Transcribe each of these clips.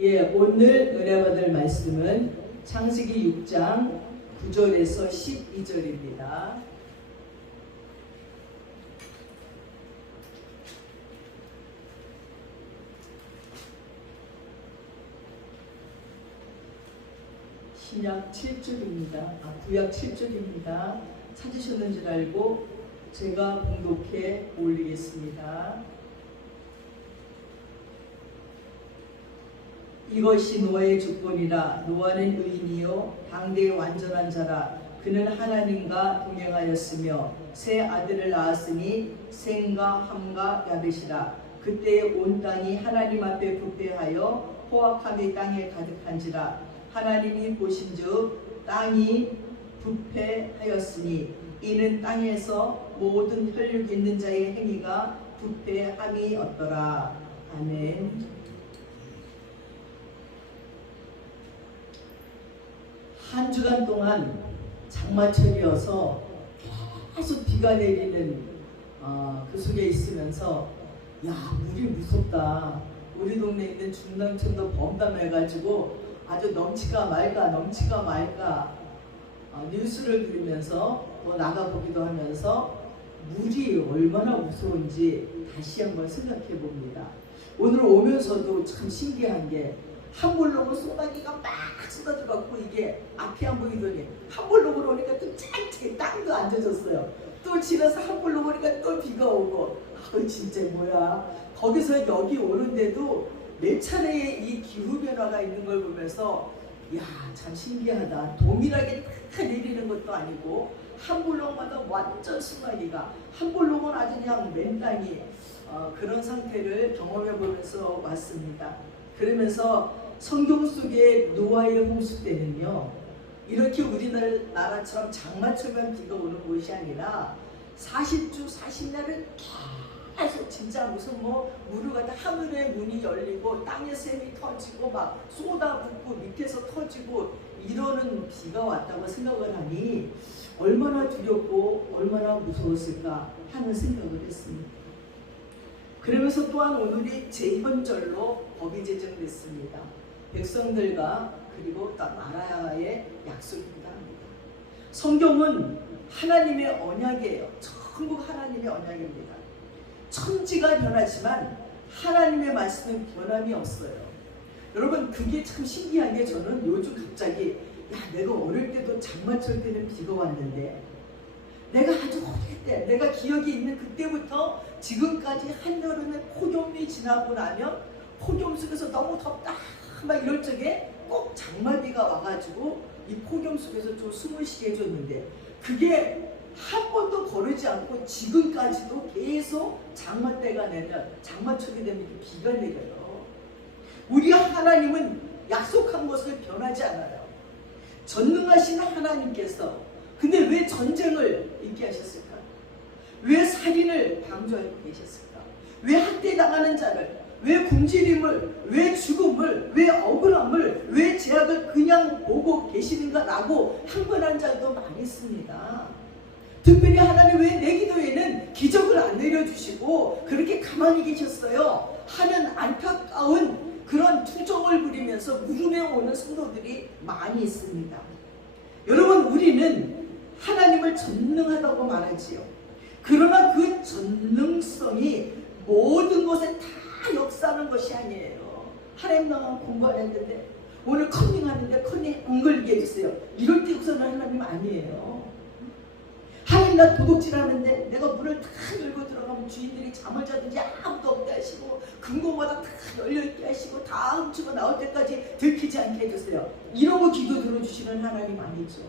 예, 오늘 은혜 받을 말씀은 창세기 6장 9절에서 12절입니다. 신약 7절입니다. 구약 7절입니다. 찾으셨는 줄 알고 제가 봉독해 올리겠습니다. 이것이 노아의 주권이라. 노아는 의인이요 당대의 완전한 자라. 그는 하나님과 동행하였으며 세 아들을 낳았으니 셈과 함과 야벳이라. 그때 온 땅이 하나님 앞에 부패하여 포악함이 땅에 가득한지라. 하나님이 보신즉 땅이 부패하였으니 이는 땅에서 모든 혈육 있는 자의 행위가 부패함이었더라. 아멘. 한 주간 동안 장마철이어서 계속 비가 내리는 그 속에 있으면서 야, 물이 무섭다. 우리 동네에 있는 중랑천도 범람해가지고 아주 넘치가 말까 뉴스를 들으면서 또 나가보기도 하면서 물이 얼마나 무서운지 다시 한번 생각해 봅니다. 오늘 오면서도 참 신기한 게 한 볼록은 소나기가 막 쏟아져갖고 이게 앞이 안 보이더니 한 볼록으로 오니까 또 쨍쨍 땅도 안 젖었어요. 또 지나서 한 볼록 오니까 또 비가 오고 진짜 뭐야. 거기서 여기 오는데도 몇 차례의 이 기후변화가 있는 걸 보면서 야, 참 신기하다. 동일하게 다 내리는 것도 아니고 한 볼록마다 완전 소나기가 한 볼록은 아주 그냥 맨 땅이 그런 상태를 경험해 보면서 왔습니다. 그러면서 성경 속의 노아의 홍수 때는요, 이렇게 우리나라처럼 장마철만 비가 오는 곳이 아니라 40주 40날을 계속 진짜 무슨 무르가다 하늘의 문이 열리고 땅의 샘이 터지고 막 쏟아붓고 밑에서 터지고 이러는 비가 왔다고 생각을 하니 얼마나 두렵고 얼마나 무서웠을까 하는 생각을 했습니다. 그러면서 또한 오늘이 제2번절로 법이 제정됐습니다. 백성들과 그리고 또 나라의 약속입니다. 성경은 하나님의 언약이에요. 전부 하나님의 언약입니다. 천지가 변하지만 하나님의 말씀은 변함이 없어요. 여러분, 그게 참 신기한 게 저는 요즘 갑자기 내가 어릴 때도 장마철 때는 비가 왔는데 내가 아주 어릴 때 내가 기억이 있는 그때부터 지금까지 한여름에 폭염이 지나고 나면 폭염 속에서 너무 덥다 막 이럴 적에 꼭 장마비가 와가지고 이 폭염 속에서 좀 숨을 쉬게 해줬는데 그게 한 번도 거르지 않고 지금까지도 계속 장마 때가 되면 장마철이 되면 비가 내려요. 우리 하나님은 약속한 것을 변하지 않아요. 전능하신 하나님께서 근데 왜 전쟁을 있게 하셨을까? 왜 살인을 방조하고 계셨을까? 왜 학대당하는 자를, 왜 굶주림을, 왜 죽음을, 왜 억울함을, 왜 죄악을 그냥 보고 계시는가라고 항변한 자도 많이 있습니다. 특별히 하나님 왜 내 기도에는 기적을 안 내려주시고 그렇게 가만히 계셨어요 하는 안타까운 그런 투정을 부리면서 물음에 오는 성도들이 많이 있습니다. 여러분, 우리는 하나님을 전능하다고 말하지요. 그러나 그 전능성이 모든 것에 다 역사하는 것이 아니에요. 하나님 나만 공부 안 했는데 오늘 컨닝하는데 컨닝 안 걸리게 해주세요. 이럴 때 역사하는 하나님 아니에요. 하나님 나 도둑질하는데 내가 문을 다 열고 들어가면 주인들이 잠을 자든지 아무도 없게 하시고 금고마다 다 열려있게 하시고 다 훔치고 나올 때까지 들키지 않게 해주세요. 이러고 기도 들어주시는 하나님 아니죠.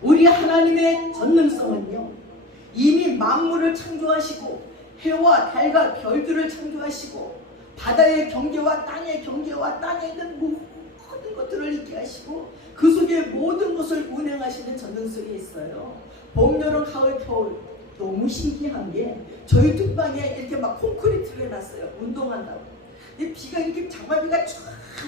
우리 하나님의 전능성은요, 이미 만물을 창조하시고 해와 달과 별들을 창조하시고 바다의 경계와 땅의 경계와 땅에 있는 모든 것들을 있게 하시고 그 속에 모든 것을 운행하시는 전능성이 있어요. 봄, 여름, 가을, 겨울 너무 신기한 게 저희 뒷방에 이렇게 막 콘크리트를 해놨어요. 운동한다고. 근데 비가 이렇게 장마비가 쫙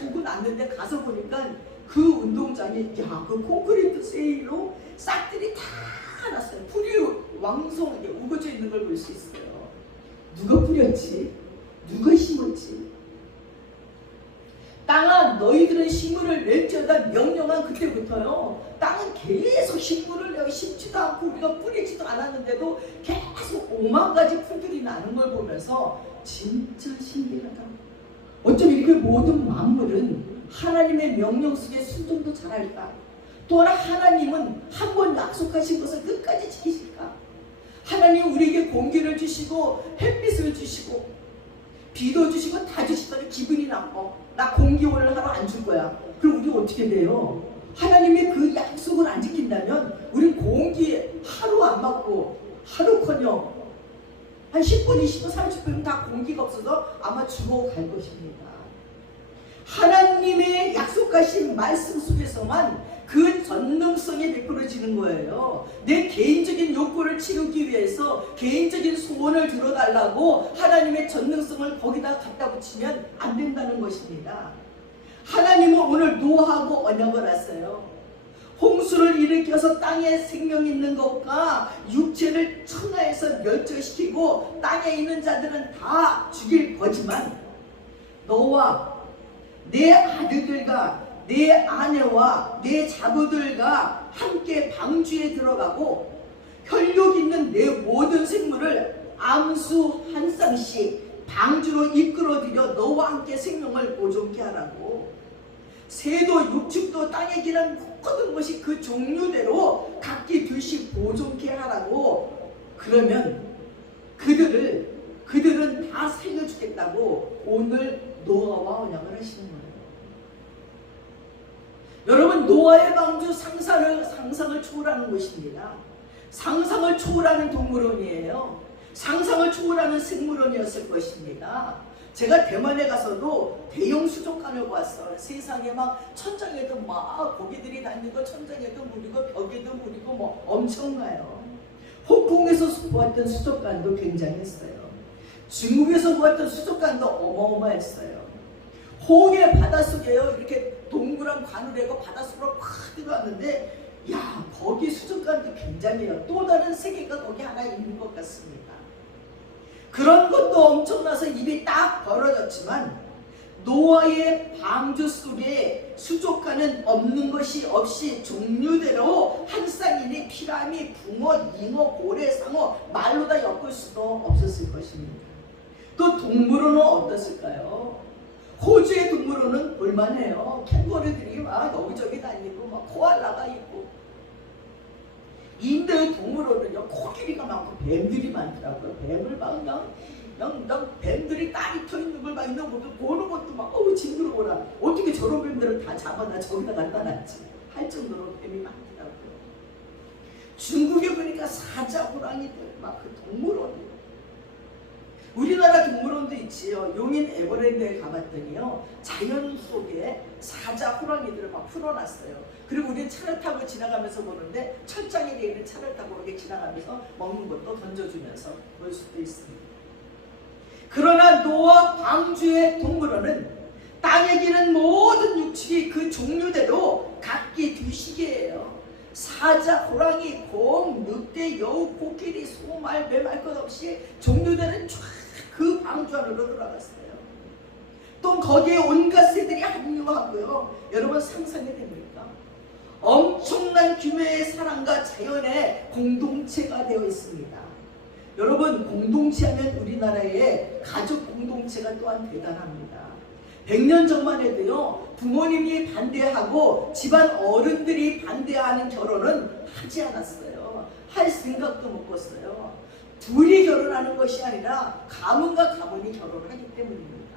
오고 났는데 가서 보니까 그 운동장에 그 콘크리트 세일로 싹들이 다 났어요. 풀이 왕성하게 우거져 있는 걸 볼 수 있어요. 누가 뿌렸지? 누가 심었지? 너희들은 식물을 낼지어다 명령한 그때부터요, 땅은 계속 식물을 내어 심지도 않고 우리가 뿌리지도 않았는데도 계속 5만 가지 풀들이 나는 걸 보면서 진짜 신기하다. 어쩜 이렇게 모든 만물은 하나님의 명령 속에 순종도 잘할까? 또한 하나님은 한 번 약속하신 것을 끝까지 지키실까? 하나님 우리에게 공기를 주시고 햇빛을 주시고 비도 주시고 다 주시더니 기분이 나빠. 나 공기 오늘 하루 안 줄 거야. 그럼 우리 어떻게 돼요? 하나님의 그 약속을 안 지킨다면 우린 공기 하루 안 맞고 하루커녕 한 10분, 20분, 30분 다 공기가 없어서 아마 죽어갈 것입니다. 하나님의 약속하신 말씀 속에서만 그 전능성이 베풀어지는 거예요. 내 개인적인 욕구를 채우기 위해서 개인적인 소원을 들어달라고 하나님의 전능성을 거기다 갖다 붙이면 안 된다는 것입니다. 하나님은 오늘 노하고 언약을 하세요. 홍수를 일으켜서 땅에 생명 있는 것과 육체를 천하에서 멸절시키고 땅에 있는 자들은 다 죽일 거지만 너와 내 아들들과 내 아내와 내 자부들과 함께 방주에 들어가고 혈육 있는 내 모든 생물을 암수 한 쌍씩 방주로 이끌어들여 너와 함께 생명을 보존케 하라고. 새도 육축도 땅에 기는 모든 것이 그 종류대로 각기 둘씩 보존케 하라고. 그러면 그들은 다 살려주겠다고 오늘 노아와 언약을 하시는 거예요. 여러분, 노아의 방주 상상을 초월하는 것입니다. 상상을 초월하는 동물원이에요. 상상을 초월하는 생물원이었을 것입니다. 제가 대만에 가서도 대형 수족관을 봤어요. 세상에 막 천장에도 막 고기들이 다니고 천장에도 물이고 벽에도 물이고 뭐 엄청나요. 홍콩에서 보았던 수족관도 굉장했어요. 중국에서 보았던 수족관도 어마어마했어요. 홍해 바닷속에요, 이렇게 동그란 관을 내고 바닷속으로 팍 들어왔는데, 야, 거기 수족관도 굉장해요. 또 다른 세계가 거기 하나 있는 것 같습니다. 그런 것도 엄청나서 입이 딱 벌어졌지만 노아의 방주 속에 수족관은 없는 것이 없이 종류대로 한 쌍이니 피라미, 붕어, 잉어, 고래, 상어 말로 다 엮을 수도 없었을 것입니다. 또 동물원은 어떻을까요? 호주의 동물원은 볼만해요. 캥거루들이 막 여기저기 다니고 막 코알라가 있고, 인도의 동물원은요 코끼리가 많고 뱀들이 많더라고요. 뱀을 막 그냥 뱀들이 딸이 터 있는 걸 막 있는 것도 보는 것도 막 어우 징그러워라. 어떻게 저런 뱀들을 다 잡아다 저기다 갖다 놨지 할 정도로 뱀이 많더라고요. 중국에 보니까 사자, 호랑이들 막 그 동물원이, 우리나라 동물원도 있지요. 용인 에버랜드에 가봤더니요, 자연 속에 사자, 호랑이들을 막 풀어놨어요. 그리고 우리는 차를 타고 지나가면서 보는데 철장에 있는 차를 타고 이렇게 지나가면서 먹는 것도 던져주면서 볼 수도 있습니다. 그러나 노아 방주의 동물원은 땅에 기는 모든 육축이 그 종류대로 각기 두시개예요. 사자, 호랑이, 곰, 늑대, 여우, 코끼리, 소, 말, 매 말 것 없이 종류대로 쫙 그 방주 안으로 들어갔어요. 또 거기에 온갖 새들이 합류하고요. 여러분 상상이 됩니까? 엄청난 규모의 사랑과 자연의 공동체가 되어 있습니다. 여러분, 공동체하면 우리나라의 가족 공동체가 또한 대단합니다. 100년 전만 해도요, 부모님이 반대하고 집안 어른들이 반대하는 결혼은 하지 않았어요. 할 생각도 못 꿨어요. 둘이 결혼하는 것이 아니라 가문과 가문이 결혼을 하기 때문입니다.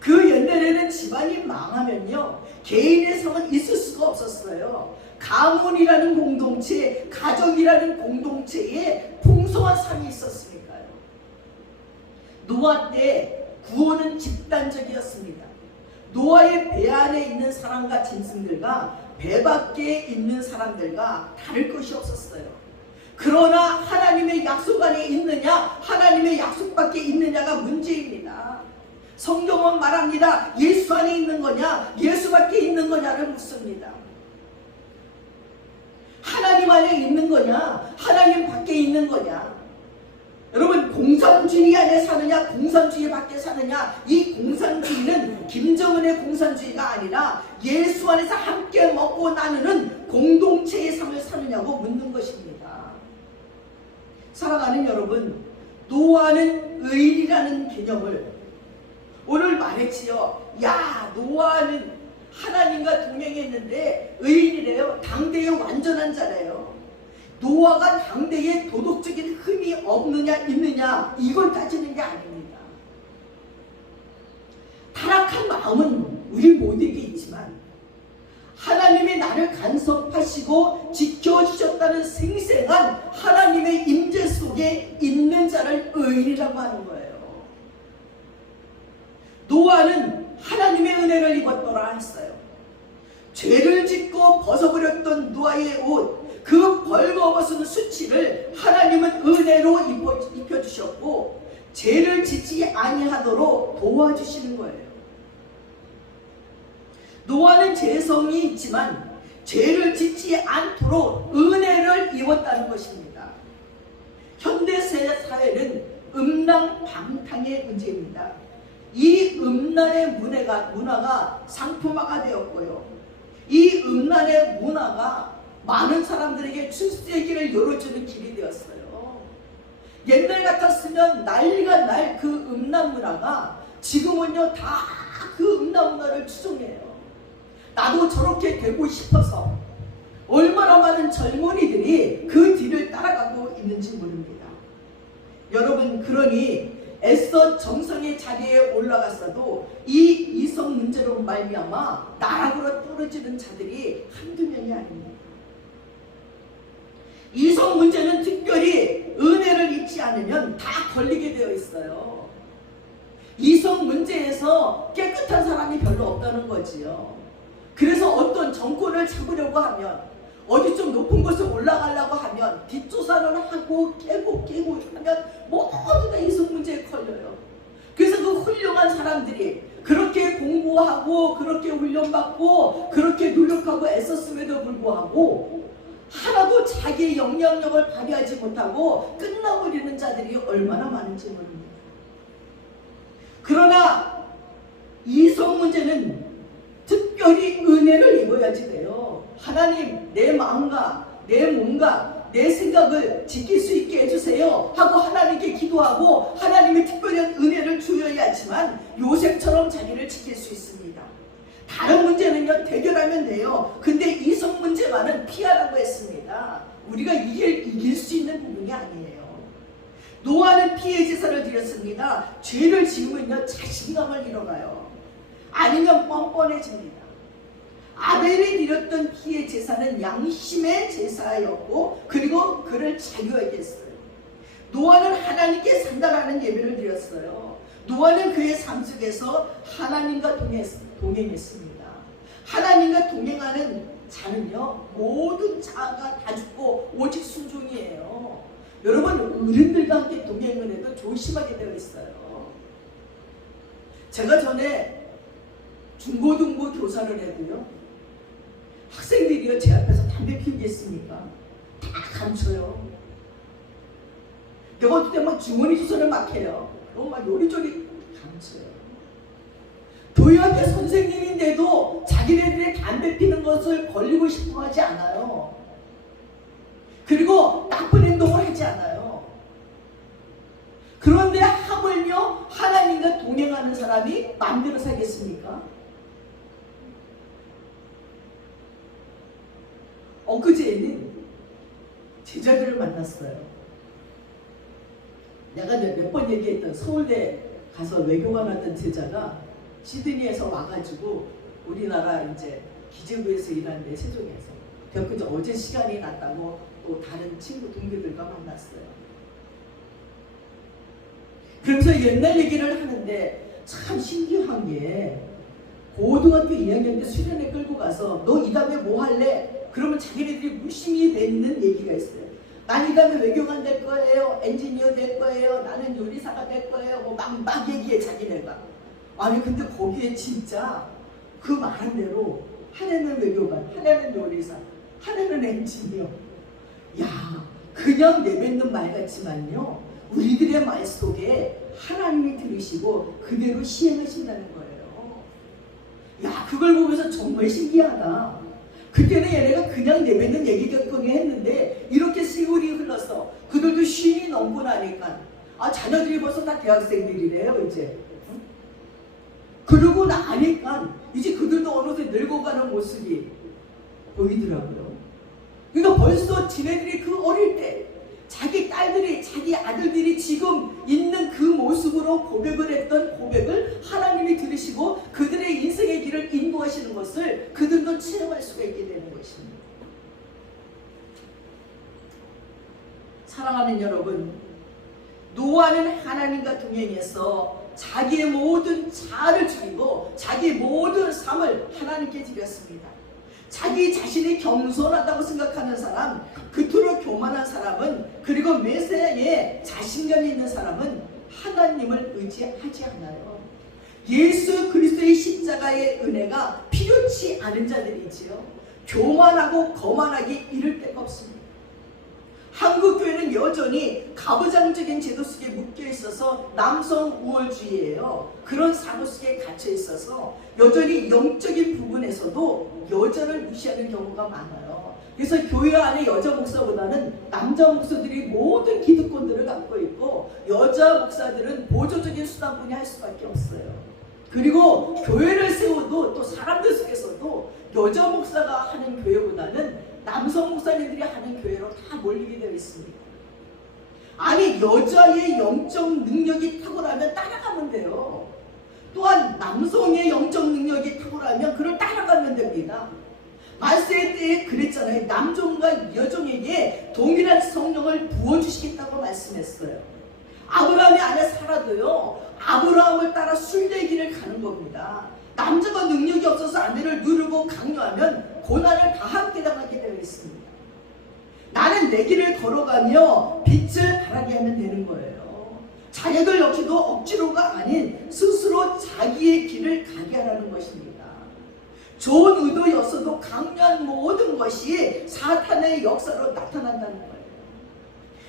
그 옛날에는 집안이 망하면요, 개인의 성은 있을 수가 없었어요. 가문이라는 공동체, 가족이라는 공동체에 풍성한 삶이 있었으니까요. 노아 때 구원은 집단적이었습니다. 노아의 배 안에 있는 사람과 짐승들과 배 밖에 있는 사람들과 다를 것이 없었어요. 그러나 하나님의 약속 안에 있느냐, 하나님의 약속 밖에 있느냐가 문제입니다. 성경은 말합니다. 예수 안에 있는 거냐, 예수 밖에 있는 거냐를 묻습니다. 하나님 안에 있는 거냐, 하나님 밖에 있는 거냐. 여러분, 공산주의 안에 사느냐 공산주의 밖에 사느냐, 이 공산주의는 김정은의 공산주의가 아니라 예수 안에서 함께 먹고 나누는 공동체의 삶을 사느냐고 묻는 것입니다. 사랑하는 여러분, 노아는 의인이라는 개념을 오늘 말했지요. 야, 노아는 하나님과 동행했는데 의인이래요. 당대의 완전한 자래요. 노아가 당대에 도덕적인 흠이 없느냐 있느냐 이걸 따지는 게 아닙니다. 타락한 마음은 우리 모두에게 있지만 하나님이 나를 간섭하시고 지켜주셨다는 생생한 하나님의 임재 속에 있는 자를 의인이라고 하는 거예요. 노아는 하나님의 은혜를 입었더라 했어요. 죄를 짓고 벗어버렸던 노아의 옷, 그 벌거벗은 수치를 하나님은 은혜로 입혀주셨고 죄를 짓지 아니하도록 도와주시는 거예요. 노아는 죄성이 있지만 죄를 짓지 않도록 은혜를 입었다는 것입니다. 현대 사회는 음란방탕의 문제입니다. 이 음란의 문화가 상품화가 되었고요. 이 음란의 문화가 많은 사람들에게 출세의 길을 열어주는 길이 되었어요. 옛날 같았으면 난리가 날 그 음란 문화가 지금은요 다 그 음란 문화를 추종해요. 나도 저렇게 되고 싶어서 얼마나 많은 젊은이들이 그 뒤를 따라가고 있는지 모릅니다. 여러분, 그러니 애써 정상의 자리에 올라갔어도 이 이성 문제로 말미암아 나락으로 떨어지는 자들이 한두 명이 아닙니다. 이성 문제는 특별히 은혜를 입지 않으면 다 걸리게 되어 있어요. 이성 문제에서 깨끗한 사람이 별로 없다는 거지요. 그래서 어떤 정권을 잡으려고 하면, 어디 좀 높은 곳에 올라가려고 하면 뒷조사를 하고 깨고 하면 모두 다 이성 문제에 걸려요. 그래서 그 훌륭한 사람들이 그렇게 공부하고 그렇게 훈련받고 그렇게 노력하고 애썼음에도 불구하고 하나도 자기의 영향력을 발휘하지 못하고 끝나버리는 자들이 얼마나 많은지 모릅니다. 그러나 이성 문제는 특별히 은혜를 입어야지 돼요. 하나님, 내 마음과 내 몸과 내 생각을 지킬 수 있게 해주세요 하고 하나님께 기도하고 하나님의 특별한 은혜를 주어야지만 요셉처럼 자기를 지킬 수 있습니다. 다른 문제는요 대결하면 돼요. 근데 이성 문제만은 피하라고 했습니다. 우리가 이길 수 있는 부분이 아니에요. 노아는 피해 제사를 드렸습니다. 죄를 지으면요 자신감을 잃어가요. 아니면 뻔뻔해집니다. 아벨이 드렸던 피해 제사는 양심의 제사였고 그리고 그를 자유하게 했어요. 노아는 하나님께 산다라는 예배를 드렸어요. 노아는 그의 삶 속에서 하나님과 동행했습니다. 하나님과 동행하는 자는요 모든 자가 다 죽고 오직 순종이에요. 여러분, 어른들과 함께 동행을 해도 조심하게 되어 있어요. 제가 전에 중고등부 교사를 해도요 학생들이요 제 앞에서 담배 피우겠습니까? 다 감춰요. 내가 어떨 때 막 주머니 주소를 막 해요. 그럼 막 요리조리 감춰요. 교회학교 선생님인데도 자기네들의 담배 피는 것을 걸리고 싶어 하지 않아요. 그리고 나쁜 행동을 하지 않아요. 그런데 하물며 하나님과 동행하는 사람이 마음대로 살겠습니까? 엊그제는 제자들을 만났어요. 내가 몇 번 얘기했던 서울대 가서 외교관 하던 제자가 시드니에서 와가지고 우리나라 이제 기재부에서 일하는데 세종에서 그래서 어제 시간이 났다고 또 다른 친구 동기들과 만났어요. 그러면서 옛날 얘기를 하는데 참 신기한 게 고등학교 2학년 때 수련회 끌고 가서 너 이 다음에 뭐 할래? 그러면 자기네들이 무심히 뱉는 얘기가 있어요. 난 이 다음에 외교관 될 거예요. 엔지니어 될 거예요. 나는 요리사가 될 거예요. 뭐 막 얘기해 자기네가. 아니 근데 거기에 진짜 그 말한 대로 한 해는 외교관, 한 해는 요리사, 한 해는 엔지니어. 야, 그냥 내뱉는 말 같지만요 우리들의 말 속에 하나님이 들으시고 그대로 시행하신다는 거예요. 야, 그걸 보면서 정말 신기하다. 그때는 얘네가 그냥 내뱉는 얘기겠거니 했는데 이렇게 세월이 흘러서 그들도 쉰이 넘고 나니까 자녀들이 벌써 다 대학생들이래요 이제. 그러고 나니까 이제 그들도 어느새 늙어가는 모습이 보이더라고요. 그러니까 벌써 지네들이 그 어릴 때 자기 딸들이, 자기 아들들이 지금 있는 그 모습으로 고백을 했던 고백을 하나님이 들으시고 그들의 인생의 길을 인도하시는 것을 그들도 체험할 수가 있게 되는 것입니다. 사랑하는 여러분, 노아는 하나님과 동행해서 자기의 모든 자아를 죽이고 자기의 모든 삶을 하나님께 드렸습니다. 자기 자신이 겸손하다고 생각하는 사람, 그토록 교만한 사람은, 그리고 매사에 자신감이 있는 사람은 하나님을 의지하지 않아요. 예수 그리스도의 십자가의 은혜가 필요치 않은 자들이지요. 교만하고 거만하기 이를 데가 없습니다. 한국교회는 여전히 가부장적인 제도 속에 묶여있어서 남성 우월주의예요. 그런 사고 속에 갇혀있어서 여전히 영적인 부분에서도 여자를 무시하는 경우가 많아요. 그래서 교회 안에 여자 목사보다는 남자 목사들이 모든 기득권들을 갖고 있고 여자 목사들은 보조적인 수단뿐이 할 수밖에 없어요. 그리고 교회를 세워도 또 사람들 속에서도 여자 목사가 하는 교회보다는 남성 목사님들이 하는 교회로 다 몰리게 되어 있습니다. 아니, 여자의 영적 능력이 탁월하면 따라가면 돼요. 또한 남성의 영적 능력이 탁월하면 그를 따라가면 됩니다. 말세 때에 그랬잖아요. 남종과 여종에게 동일한 성령을 부어주시겠다고 말씀했어요. 아브라함이 안에 살아도요, 아브라함을 따라 순례길을 가는 겁니다. 남자가 능력이 없어서 아내를 누르고 강요하면 고난을 다 함께 당하게 되어 있습니다. 나는 내 길을 걸어가며 빛을 발하게 하면 되는 거예요. 자녀들 역시도 억지로가 아닌 스스로 자기의 길을 가게 하라는 것입니다. 좋은 의도였어도 강요한 모든 것이 사탄의 역사로 나타난다는 거예요.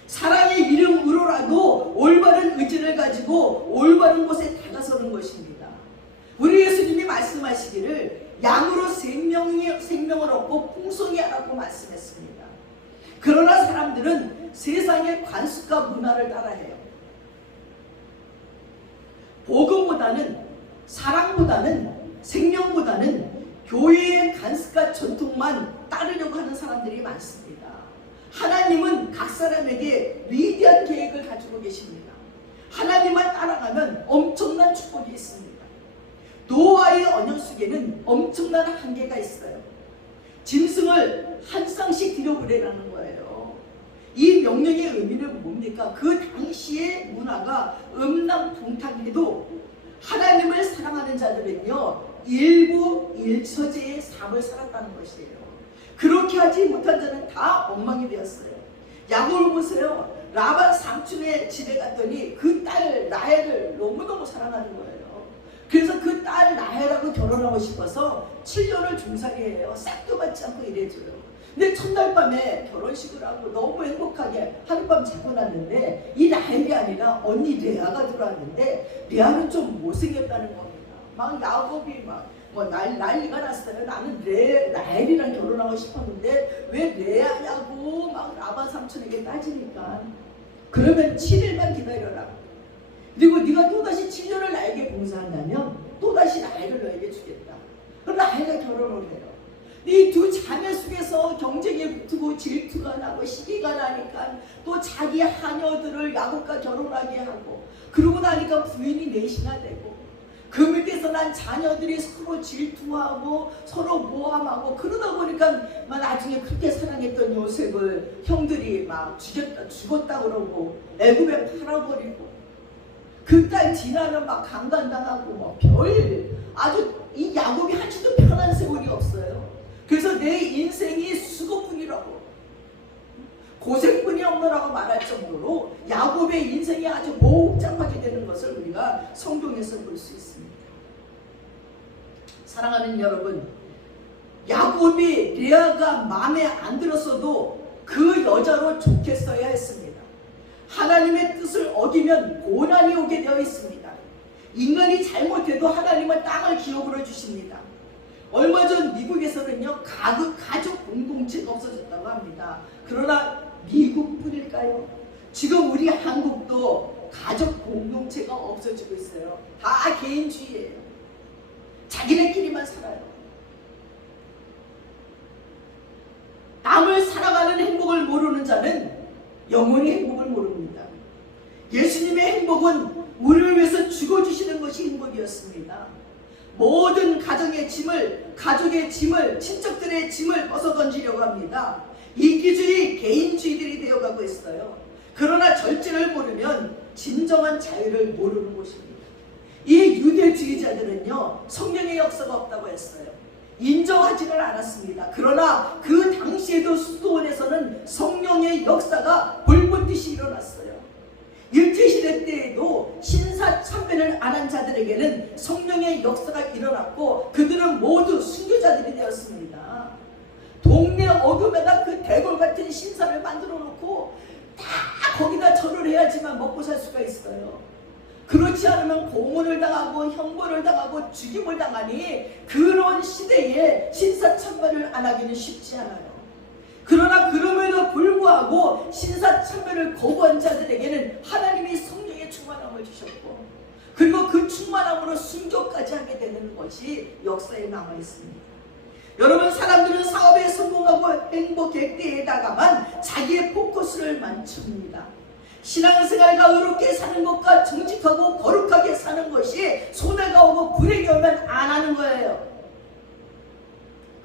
사랑의 이름으로라도 올바른 의지를 가지고 올바른 곳에 다가서는 것입니다. 우리 예수님이 말씀하시기를 양으로 생명을 얻고 풍성히 하라고 말씀했습니다. 그러나 사람들은 세상의 관습과 문화를 따라해요. 복음보다는, 사랑보다는, 생명보다는 교회의 관습과 전통만 따르려고 하는 사람들이 많습니다. 하나님은 각 사람에게 위대한 계획을 가지고 계십니다. 하나님만 따라가면 엄청난 축복이 있습니다. 노아의 언약 속에는 엄청난 한계가 있어요. 짐승을 한 쌍씩 들여보내라는 거예요. 이 명령의 의미는 뭡니까? 그 당시의 문화가 음란풍탕해도 하나님을 사랑하는 자들은요, 일부 일처제의 삶을 살았다는 것이에요. 그렇게 하지 못한 자는 다 엉망이 되었어요. 야곱을 보세요. 라반 삼촌의 집에 갔더니 그 딸 라헬을 너무너무 사랑하는 거예요. 그래서 그 딸 라헬하고 결혼하고 싶어서 7년을 중살이해요. 싹도 받지 않고 일해줘요. 근데 첫날 밤에 결혼식을 하고 너무 행복하게 하룻밤 자고 났는데 이 라헬이 아니라 언니 레아가 들어왔는데 레아는 좀 못생겼다는 겁니다. 막 야곱이 난리가 났어요. 나는 라헬이랑 결혼하고 싶었는데 왜 레아냐고 막 라반 삼촌에게 따지니까, 그러면 7일만 기다려라. 그리고 네가 또다시 7년을 나에게 봉사한다면 또다시 라헬을 너에게 주겠다. 그럼 라헬과 결혼을 해요. 이 두 자매 속에서 경쟁이 붙고 질투가 나고 시기가 나니까 또 자기 하녀들을 야곱과 결혼하게 하고, 그러고 나니까 부인이 넷이나 되고, 그 밑에서 난 자녀들이 서로 질투하고 서로 모함하고, 그러다 보니까 막 나중에 그렇게 사랑했던 요셉을 형들이 막 죽었다 그러고 애굽에 팔아버리고, 그 딸 디나는 막 강간당하고 뭐 아주 이 야곱이 한치도 편한 세월이 없어요. 그래서 내 인생이 수고뿐이라고, 고생뿐이 없노라고 말할 정도로 야곱의 인생이 아주 복잡하게 되는 것을 우리가 성경에서 볼 수 있습니다. 사랑하는 여러분, 야곱이 레아가 마음에 안 들었어도 그 여자로 좋겠어야 했습니다. 하나님의 뜻을 어기면 고난이 오게 되어 있습니다. 인간이 잘못해도 하나님은 땅을 기업으로 주십니다. 얼마 전 미국에서는요, 가족 공동체가 없어졌다고 합니다. 그러나 미국뿐일까요? 지금 우리 한국도 가족 공동체가 없어지고 있어요. 다 개인주의예요. 자기네끼리만 살아요. 남을 사랑하는 행복을 모르는 자는 영원히 행복을 모릅니다. 예수님의 행복은 우리를 위해서 죽어주시는 것이 행복이었습니다. 모든 가정의 짐을, 가족의 짐을, 친척들의 짐을 벗어던지려고 합니다. 이기주의, 개인주의들이 되어가고 있어요. 그러나 절제를 모르면 진정한 자유를 모르는 것입니다. 이 유대주의자들은요, 성령의 역사가 없다고 했어요. 인정하지를 않았습니다. 그러나 그 당시에도 수도원에서는 성령의 역사가 불붙듯이 일어났어요. 일제시대 때에도 신사참배를 안 한 자들에게는 성령의 역사가 일어났고 그들은 모두 순교자들이 되었습니다. 동네 어둠에다 그 대궐 같은 신사를 만들어 놓고 다 거기다 절을 해야지만 먹고 살 수가 있어요. 그렇지 않으면 고문을 당하고 형벌을 당하고 죽임을 당하니 그런 시대에 신사참배를 안 하기는 쉽지 않아요. 그러나 그럼에도 불구하고 신사참배를 거부한 자들에게는 하나님이 성령의 충만함을 주셨고, 그리고 그 충만함으로 순교까지 하게 되는 것이 역사에 남아있습니다. 여러분, 사람들은 사업에 성공하고 행복할 때에다가만 자기의 포커스를 맞춥니다. 신앙생활과 의롭게 사는 것과 정직하고 거룩하게 사는 것이 손해가 오고 불행이 오면 안 하는 거예요.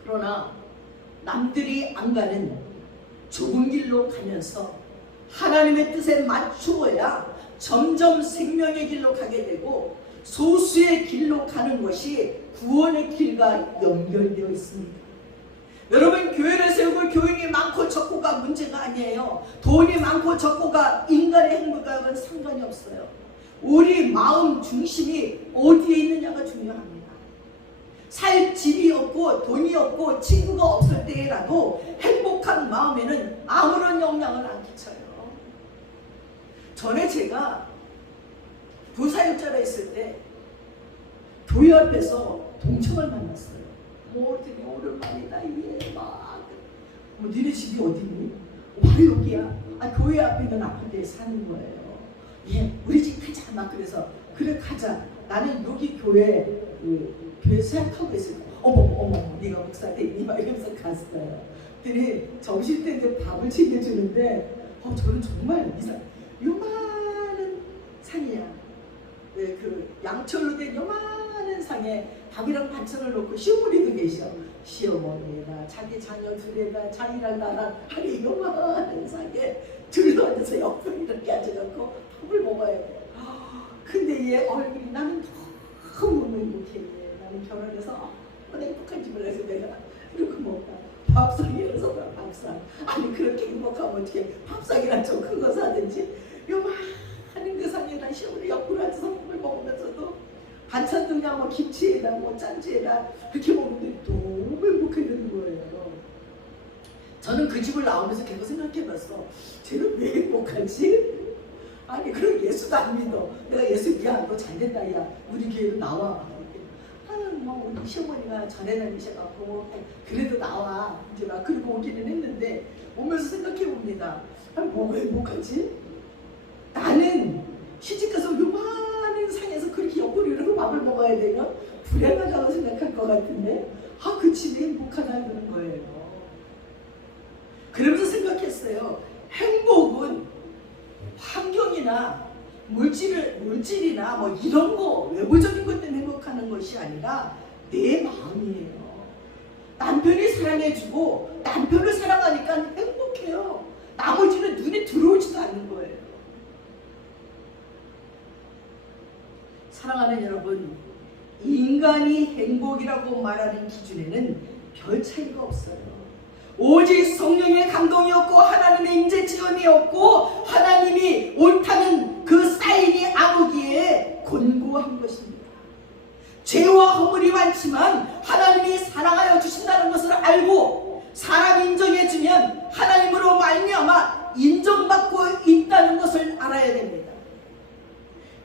그러나 남들이 안 가는 좁은 길로 가면서 하나님의 뜻에 맞추어야 점점 생명의 길로 가게 되고 소수의 길로 가는 것이 구원의 길과 연결되어 있습니다. 여러분, 교회를 세우고 교인이 많고 적고가 문제가 아니에요. 돈이 많고 적고가 인간의 행복과는 상관이 없어요. 우리 마음 중심이 어디에 있느냐가 중요합니다. 살 집이 없고 돈이 없고 친구가 없을 때라도 행복한 마음에는 아무런 영향을 안 끼쳐요. 전에 제가 부사역자가 있을 때 교회 앞에서 동청을 만났어요. 되게 오랜만이다. 예, 막. 니네 집이 어디니? 바로 여기야. 교회 앞에 있는 아파트에 사는 거예요. 예, 우리 집 가자. 막 그래서 그래 가자. 나는 여기 교회 생각하고 있을 거야. 어머, 네가 목사 됐니? 막 이러면서 갔어요. 그랬더니 점심 때 이제 밥을 챙겨주는데 저는 정말 요만한 상이야. 네, 그 양철로 된 요만한 상에 밥이랑 반찬을 놓고 시어머니도 계셔. 시어머니나 자기 자녀 둘에다 자기랑 나랑 아니 요만한 상에 둘도 앉아서 옆으로 이렇게 앉아놓고 밥을 먹어야 돼. 근데 얘 얼굴이 나는 너무 행복해. 나는 결혼해서 행복한 집을 해서 내가 이렇게 먹다. 밥상이라서 밥상. 아니 그렇게 행복하면 어떻게 밥상이랑 좀 큰 거 사든지 요만한 그 상에다 시어머니 옆으로 앉아서 밥을 먹으면서도 반찬도 그냥 뭐 김치에다 뭐 짠지에다 그렇게 먹는데 너무 행복해 되는 거예요. 저는 그 집을 나오면서 계속 생각해봤어. 쟤는 왜 행복하지? 아니 그럼 예수도 안 믿어. 내가 예수 미안, 너 잘된다 야. 우리 교회로 나와. 뭐 우리 시어머니가 전에 다니셔갖고 그래도 나와. 이제 막 그러고 오기는 했는데 오면서 생각해봅니다. 뭐가 행복하지? 나는 시집가서 요만한 상에서 그렇게 옆으로 이렇게 밥을 먹어야 되면 불행하다고 생각할 것 같은데 그 집이 행복하다 그런 거예요. 그러면서 생각했어요. 행복은 환경이나 물질이나 뭐 이런 거 외부적인 것 때문에 행복하는 것이 아니라 내 마음이에요. 남편이 사랑해주고 남편을 사랑하니까 행복해요. 나머지는 눈에 들어오지도 않는 거예요. 사랑하는 여러분, 인간이 행복이라고 말하는 기준에는 별 차이가 없어요. 오직 성령의 감동이 없고 하나님의 임재 지원이 없고 하나님이 옳다는 그 사인이 안 오기에 곤고한 것입니다. 죄와 허물이 많지만 하나님이 사랑하여 주신다는 것을 알고 사람 인정해주면 하나님으로 말미암아 인정받고 있다는 것을 알아야 됩니다.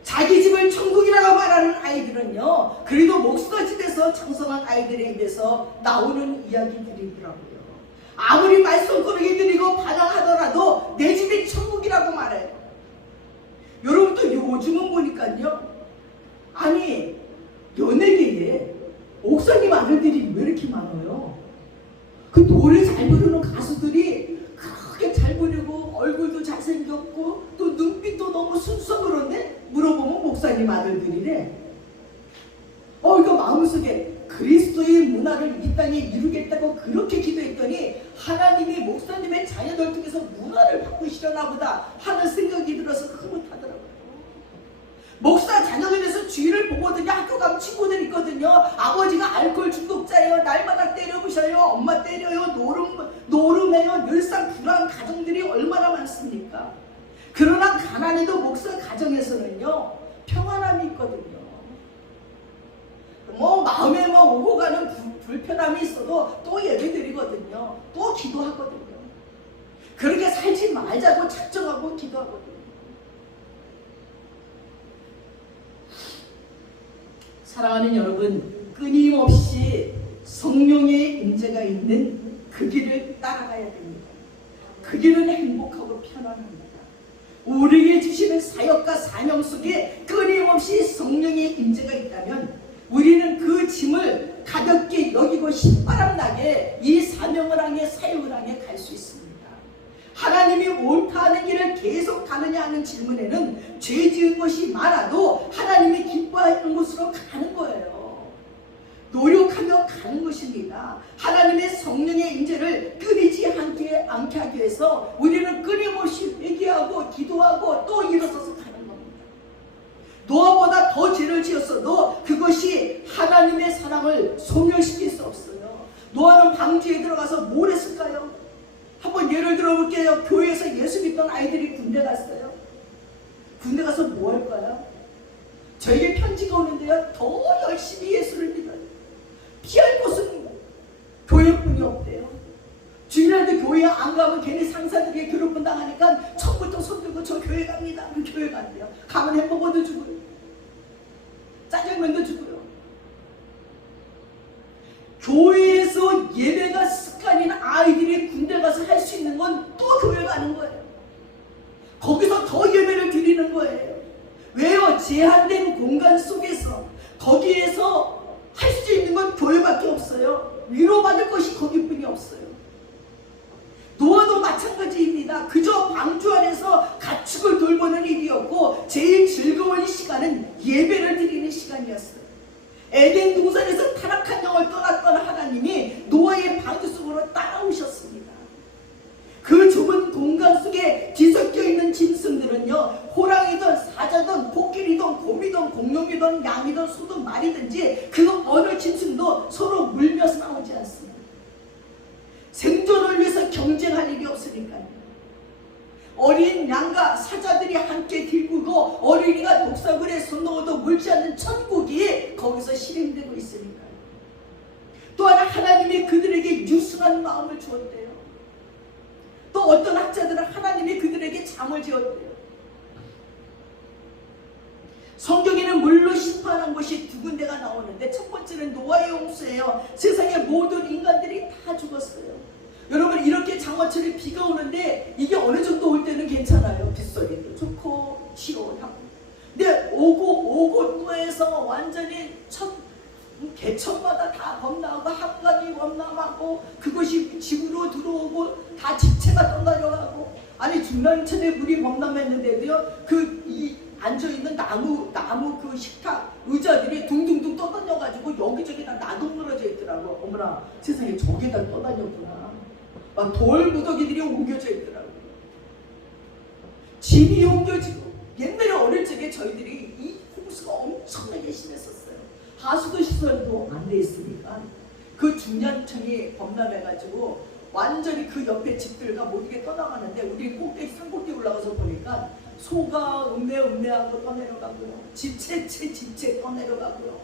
자기 집을 천국이라고 말하는 아이들은요, 그래도 목사 집에서 장성한 아이들의 입에서 나오는 이야기들이더라고요. 아무리 말씀 꾸러기 드리고 반항하더라도 내 집이 천국이라고 말해요. 여러분 또 요즘은 보니까요, 아니 연예계에 목사님 아들들이 왜 이렇게 많아요? 그 노래 잘 부르는 가수들이 그렇게 잘 부르고 얼굴도 잘생겼고 또 눈빛도 너무 순수하고 그런데 물어보면 목사님 아들들이래. 그러니까 마음속에 그리스도의 문화를 이 땅에 이루겠다고 그렇게 기도했더니 하나님이 목사님의 자녀들 중에서 문화를 바꾸시려나 보다 하는 생각이 들어서 흐뭇하더라고요. 목사 자녀들에서 주위를 보거든요. 학교 가면 친구들 있거든요. 아버지가 알코올 중독자예요. 날마다 때려부셔요. 엄마 때려요. 노름해요. 늘상 불안한 가정들이 얼마나 많습니까? 그러나 가난해도 목사 가정에서는요, 평안함이 있거든요. 마음에 오고 가는 불편함이 있어도 또 예배드리거든요. 또 기도하거든요. 그렇게 살지 말자고 작정하고 기도하거든요. 사랑하는 여러분, 끊임없이 성령의 임재가 있는 그 길을 따라가야 됩니다. 그 길은 행복하고 편안합니다. 우리에게 주시는 사역과 사명 속에 끊임없이 성령의 임재가 있다면 우리는 그 짐을 가볍게 여기고 신바람나게 이 사명을 향해 사역을 향해 갈 수 있습니다. 하나님이 옳다 하는 길을 계속 가느냐 하는 질문에는 죄 지은 것이 많아도 하나님이 기뻐하는 곳으로 가는 거예요. 노력하며 가는 것입니다. 하나님의 성령의 임재를 끊이지 않게 하기 위해서 우리는 끊임없이 회개하고 기도하고 또 일어서서 가는 겁니다. 노아보다 더 죄를 지었어도 그것이 하나님의 사랑을 소멸시킬 수 없어요. 노아는 방주에 들어가서 뭘 했을까요? 한번 예를 들어볼게요. 교회에서 예수 믿던 아이들이 군대 갔어요. 군대 가서 뭐 할까요? 저에게 편지가 오는데요, 더 열심히 예수를 믿어요. 피할 곳은 교회뿐이 없대요. 주일날도 교회 안 가면 괜히 상사들에게 괴롭힘 당하니까 처음부터 손들고 저 교회 갑니다. 그럼 교회 간대요. 가면 햄버거도 주고요, 짜장면도 주고요. 교회에서 예배가 습관인 아이들이 군대 가서 할 수 있는 건 또 교회 가는 거예요. 거기서 더 예배를 드리는 거예요. 왜요? 제한된 공간 속에서 거기에서 할 수 있는 건 교회밖에 없어요. 위로받을 것이 거기뿐이 없어요. 노아도 마찬가지입니다. 그저 방주 안에서 가축을 돌보는 일이었고 제일 즐거운 시간은 예배를 드리는 시간이었어요. 에덴 동산에서 타락한 영을 떠났던 하나님이 노아의 방주 속으로 따라오셨습니다. 그 좁은 공간 속에 뒤섞여 있는 짐승들은요, 호랑이든 사자든 코끼리든 곰이든 공룡이든 양이든 소든 말이든지 그 어느 짐승도 서로 물며 싸우지 않습니다. 생존을 위해서 경쟁할 일이 없으니까요. 어린 양과 사자들이 함께 들구고 어린이가 독사굴에 손 넣어도 물지 않는 천국이 거기서 실행되고 있으니까요. 또한 하나님이 그들에게 유순한 마음을 주었대요. 또 어떤 학자들은 하나님이 그들에게 잠을 지었대요. 성경에는 물로 심판한 것이 두 군데가 나오는데 첫 번째는 노아의 홍수예요. 세상의 모든 인간들이 다 죽었어요. 여러분, 이렇게 장마철에 비가 오는데 이게 어느 정도 올 때는 괜찮아요. 빗소리도 좋고 시원하고. 근데 오고 또 해서 완전히 개천마다 다 범람하고 한강이 범람하고 그것이 집으로 들어오고 다 집채가 떠내려가고, 아니 중랑천에 물이 범람했는데도요, 이 앉아있는 나무 그 식탁 의자들이 둥둥둥 떠다녀가지고 여기저기 다 나동물어져 있더라고. 어머나 세상에 저기다 떠다녔구나. 막 돌 무더기들이 옮겨져 있더라고요. 집이 옮겨지고. 옛날에 어릴 적에 저희들이 이 홍수가 엄청나게 심했었어요. 하수도 시설도 안 돼 있으니까 그 중량천이 범람해가지고 완전히 그 옆에 집들과 모두게 떠나가는데 우리 산꼭대기 올라가서 보니까 소가 음매하고 떠내려가고요. 집채 떠내려가고요.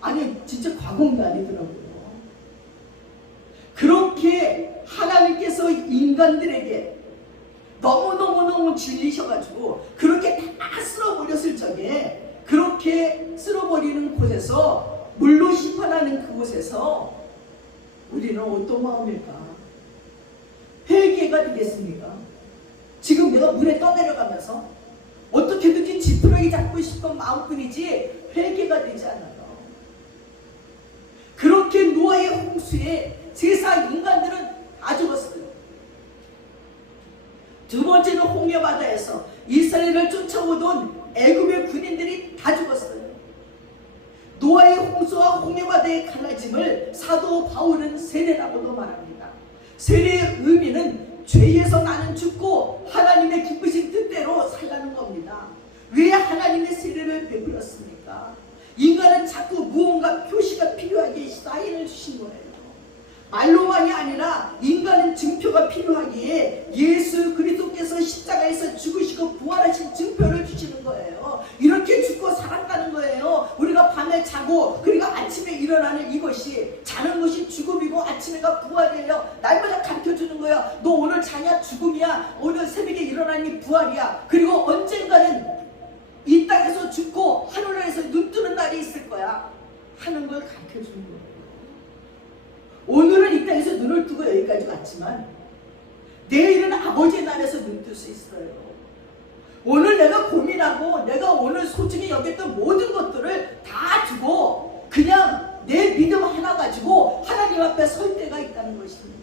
아니 진짜 과거가 아니더라고요. 그렇게 하나님께서 인간들에게 너무너무너무 질리셔가지고 그렇게 다 쓸어버렸을 적에, 그렇게 쓸어버리는 곳에서, 물로 심판하는 그곳에서 우리는 어떤 마음일까? 회개가 되겠습니까? 지금 내가 물에 떠내려가면서 어떻게든지 지푸라기 잡고 싶은 마음뿐이지 회개가 되지 않아요. 그렇게 노아의 홍수에 세상 인간들은 다 죽었어요. 두 번째는 홍해 바다에서 이스라엘을 쫓아오던 애굽의 군인들이 다 죽었어요. 노아의 홍수와 홍해 바다의 갈라짐을 사도 바울은 세례라고도 말합니다. 세례의 의미는 죄에서 나는 죽고 하나님의 기쁘신 뜻대로 살라는 겁니다. 왜 하나님의 세례를 베풀었습니까? 인간은 자꾸 무언가 표시가 필요하기에 사인을 주신 거예요. 말로만이 아니라 인간은 증표가 필요하기에 예수 그리스도께서 십자가에서 죽으시고 부활하신 증표를 주시는 거예요. 이렇게 죽고 살았다는 거예요. 우리가 밤에 자고 그리고 아침에 일어나는 이것이, 자는 것이 죽음이고 아침에가 부활이에요. 날마다 가르쳐주는 거예요. 너 오늘 자냐? 죽음이야. 오늘 새벽에 일어나니 부활이야. 그리고 언젠가는 이 땅에서 죽고 하늘에서 눈 뜨는 날이 있을 거야 하는 걸 가르쳐주는 거예요. 오늘은 이 땅에서 눈을 뜨고 여기까지 왔지만 내일은 아버지의 나라에서 눈 뜰 수 있어요. 오늘 내가 고민하고 내가 오늘 소중히 여겼던 모든 것들을 다 두고 그냥 내 믿음 하나 가지고 하나님 앞에 설 때가 있다는 것입니다.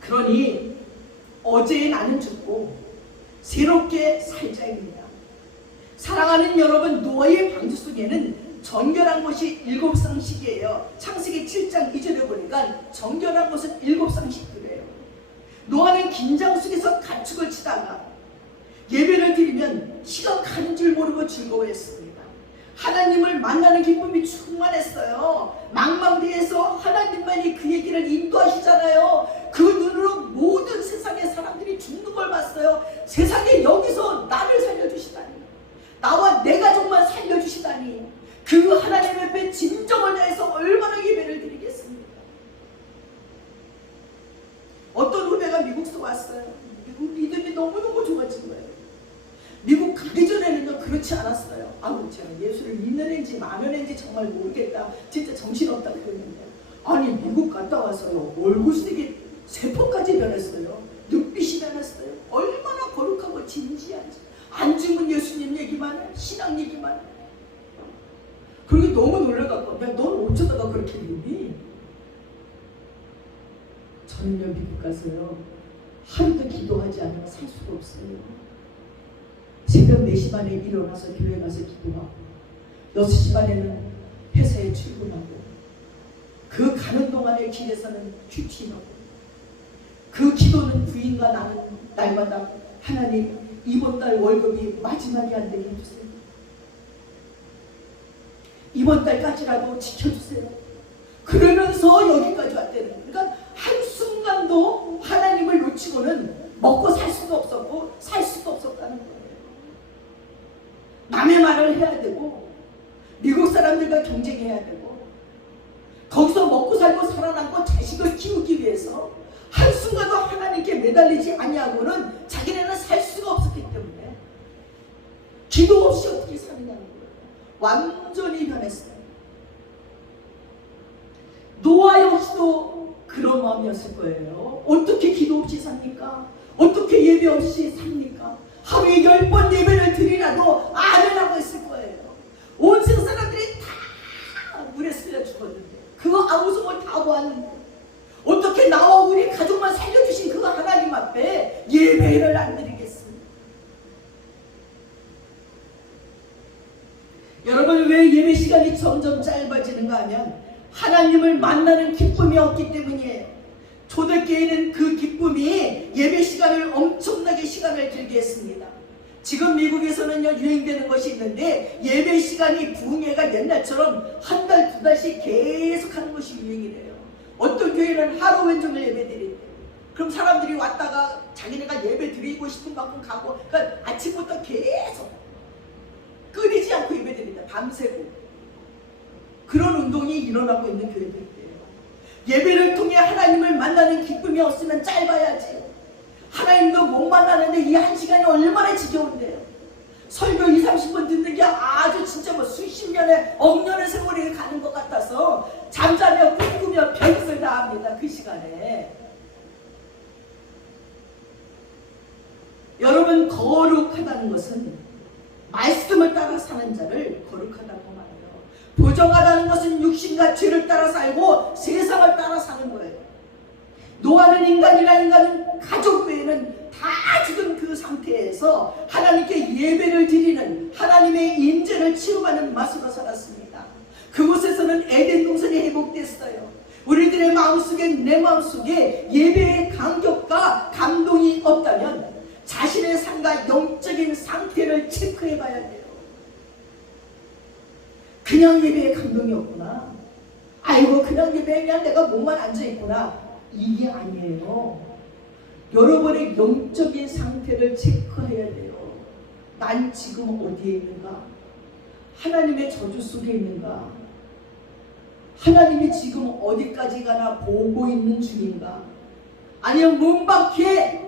그러니 어제의 나는 죽고 새롭게 살자입니다. 사랑하는 여러분, 노아의 방주 속에는 정결한 것이 7상씩이에요. 창세기 7장 2절에 보니까 정결한 것은 7상씩이래요. 노아는 긴장 속에서 가축을 치다가 예배를 드리면 시간 가는 줄 모르고 즐거워했습니다. 하나님을 만나는 기쁨이 충만했어요. 망망대해에서 하나님만이 그 얘기를 인도하시잖아요. 그 눈으로 모든 세상의 사람들이 죽는 걸 봤어요. 세상에 여기서 나를 살려주시다니, 나와 내 가족만 살려주시다니, 그 하나님 앞에 진정을 다해서 얼마나 예배를 드리겠습니까? 어떤 후배가 미국서 왔어요. 미국 믿음이 너무너무 좋아진 거예요. 미국 가기 전에는요 그렇지 않았어요. 아우, 제가 예수를 믿는 애인지 마는 애인지 정말 모르겠다, 진짜 정신없다 그랬는데, 아니 미국 갔다 와서요 얼굴색이 세포까지 변했어요. 눈빛이 변했어요. 얼마나 거룩하고 진지한지. 앉으면 예수님 얘기만 해, 신앙 얘기만 해. 그러게 너무 놀라갖고, 야, 넌 어쩌다가 그렇게 믿니? 저는요 미국 가서요 하루도 기도하지 않으면 살 수가 없어요. 새벽 4시 반에 일어나서 교회 가서 기도하고 6시 반에는 회사에 출근하고, 그 가는 동안에 길에서는 큐티하고, 그 기도는 부인과 나는 날마다 하나님 이번 달 월급이 마지막이 안 되게 해주세요. 이번 달까지라도 지켜주세요. 그러면서 여기까지 왔다는 거예요. 그러니까 한순간도 하나님을 놓치고는 먹고 살 수도 없었고 살 수도 없었다는 거예요. 남의 말을 해야 되고 미국 사람들과 경쟁해야 되고 거기서 먹고 살고 살아남고 자식을 키우기 위해서 한순간도 하나님께 매달리지 아니하고는 자기네는 살 수가 없었기 때문에 기도 없이 어떻게 사느냐는 거예요. 완전히 변했어요. 노아 역시도 그런 마음이었을 거예요. 어떻게 기도 없이 삽니까? 어떻게 예배 없이 삽니까? 하루에 10번 예배를 드리라도 아멘하고 있을 거예요. 온 세상 사람들이 다 물에 쓸려 죽었는데, 그거 아무 소문 다 보았는데 어떻게 나와 우리 가족만 살려주신 그 하나님 앞에 예배를 안 드리겠습니까? 여러분, 왜 예배 시간이 점점 짧아지는가 하면 하나님을 만나는 기쁨이 없기 때문이에요. 초대교회는 그 기쁨이 예배 시간을 엄청나게 시간을 길게 했습니다. 지금 미국에서는요 유행되는 것이 있는데, 예배 시간이 부흥회가 옛날처럼 한 달, 2달씩 계속 하는 것이 유행이래요. 어떤 교회는 하루 왼종일 예배 드린대요. 그럼 사람들이 왔다가 자기네가 예배 드리고 싶은 만큼 가고, 그러니까 아침부터 계속 끊이지 않고 예배 드린다. 밤새고. 그런 운동이 일어나고 있는 교회들이에요. 예배를 통해 하나님을 만나는 기쁨이 없으면 짧아야지. 하나님도 못 만나는데 이 한 시간이 얼마나 지겨운데요. 설교 20-30분 듣는 게 아주 진짜 뭐 수십 년의 억년의 세월이 가는 것 같아서 잠자며 꿈꾸며 별짓을 다 합니다. 그 시간에. 여러분, 거룩하다는 것은 말씀을 따라 사는 자를 거룩하다고 말해요. 부정하다는 것은 육신과 죄를 따라 살고 세상을 따라 사는 거예요. 노하는 인간은 가족 외에는 다 죽은 그 상태에서 하나님께 예배를 드리는 하나님의 임재를 체험하는 맛으로 살았습니다. 그곳에서는 에덴 동산이 회복됐어요. 우리들의 마음속에, 내 마음속에 예배의 감격과 감동이 없다면 자신의 삶과 영적인 상태를 체크해 봐야 돼요. 그냥 예배에 감동이 없구나. 아이고, 그냥 예배에 그냥 내가 몸만 앉아있구나. 이게 아니에요. 여러분의 영적인 상태를 체크해야 돼요. 난 지금 어디에 있는가? 하나님의 저주 속에 있는가? 하나님이 지금 어디까지 가나 보고 있는 중인가? 아니면 문 밖에